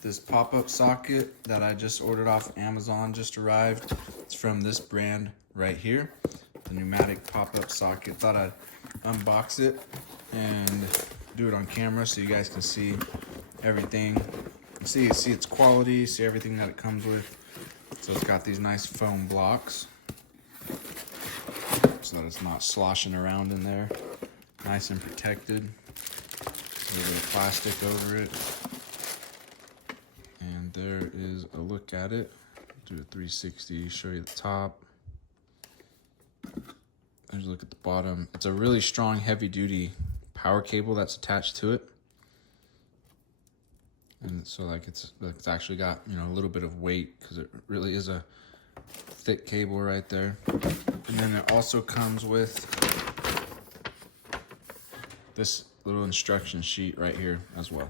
this pop-up socket that I just ordered off Amazon, just arrived. It's from this brand right here, the pneumatic pop-up socket. Thought I'd unbox it and do it on camera so you guys can see everything. See its quality, see everything that it comes with. So it's got these nice foam blocks so that it's not sloshing around in there. Nice and protected. A little bit of plastic over it. And there is a look at it. Do a 360, show you the top. There's a look at the bottom. It's a really strong, heavy-duty power cable that's attached to it. And so like it's actually got, you know, a little bit of weight because it really is a thick cable right there. And then it also comes with this little instruction sheet right here as well.